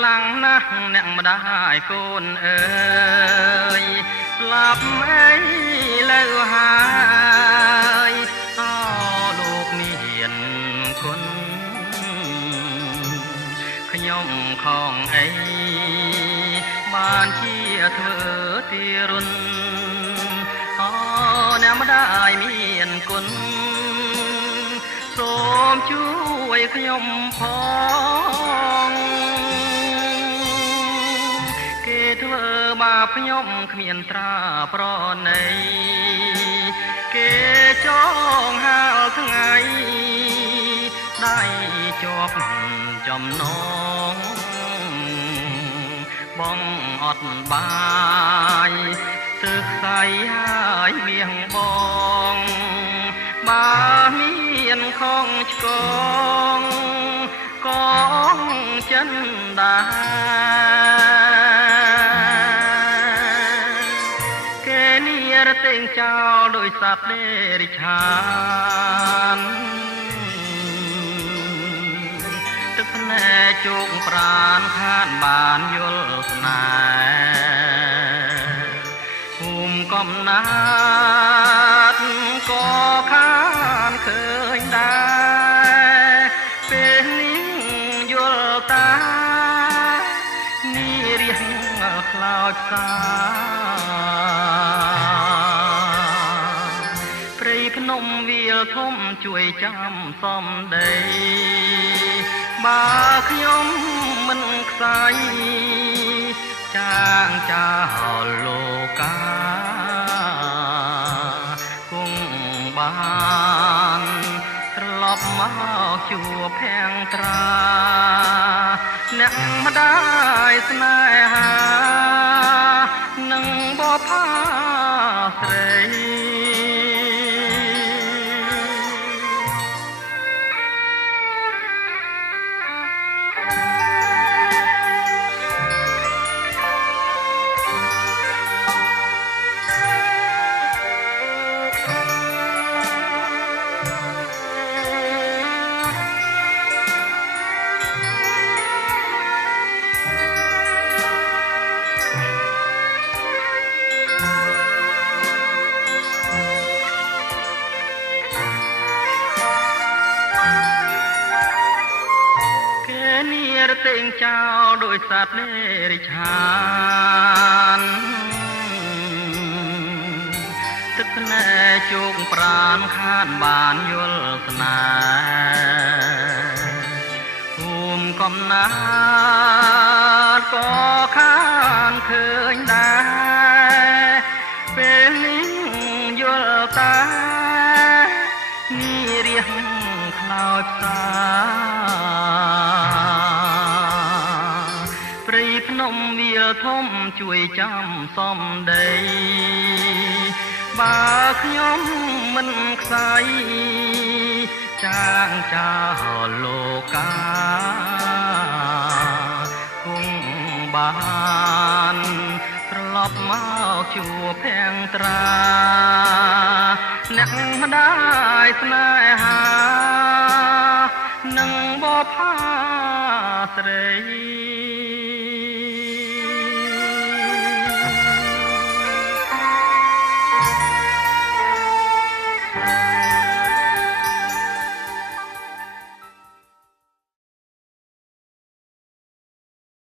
ខ្លាំងណាស់អ្នកម្ដាយកូនអើយស្លាប់អីលើហើយអោលោកមានគុណខ្ញុំខំអីបានជាធ្វើទីរុនអូអ្នកម្ដាយមានគុណសូមជួយខ្ញុំផងគេធ្វើបាបខ្ញុំគ្មានត្រាប្រណីគេចងហាលថ្ងៃដៃជាប់ចំណងបងអត់បាយទើបខ្សែហើយមៀងបងបើមានខងឆ្កងកងចិនដាគេនេះរទេងចោលដោយសត្វដេរិឆានទឹកភ្នែកជោគប្រានខានបានយល់ស្នេហ៍ភូមិកំណាត់ក៏ខានឃើញដែរពេលនេះយល់តានេះរៀងខ្លោចសាព្រៃភ្នំវាលធំជួយចាំសំដីបើខ្ញុំមិនខ្សែចាងចោលលោកាគង់បានត្រឡប់មកជួបភាំងត្រាអ្នកម្ដាយស្នេហានឹងបបផាស្រីរទេងចោលដោយសត្វដេរិឆានទឹកភ្នែកជោគប្រានខានបានយល់ស្នេហ៍ភូមិកំណាត់ក៏ខានឃើញដែរពេលនេះយល់តានេះរៀងខ្លោចសាភ្នំវាលធំជួយចាំសំដីបើខ្ញុំមិនខ្សែចាងចោលលោកាគង់បានត្រឡប់មកជួបភាំងត្រាអ្នកម្ដាយស្នេហានឹងបបផាស្រី